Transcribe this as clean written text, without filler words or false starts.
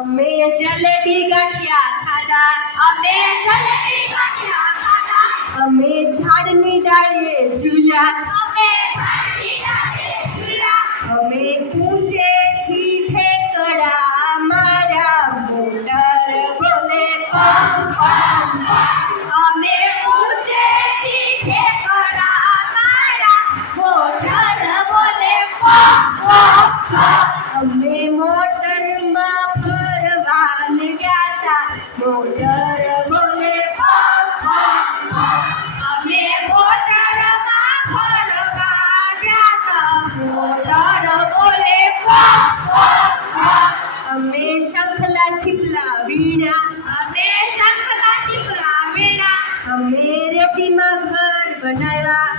અમે જલેબી ગાંઠિયા ખાધા, અમે ઝાડની ડાળીએ ઝૂલ્યા, અમે ઊંચેથી ઠેકડા મારા, મોટર બોલે પમ પમ પમ. અમે ઊંચેથી ઠેકડા મારા, મોટર બોલે પમ પમ પમ. અમે મોટરમાં ફરવા ગયા તા, મોટર બોલે પમ પમ પમ. અમે મોટરમાં ફરવા ગયા તા, મોટર બોલે પમ પમ પમ. અમે શંખલા છીપલા વીણા, અમે રેતીમાં ઘર બનાવ્યા,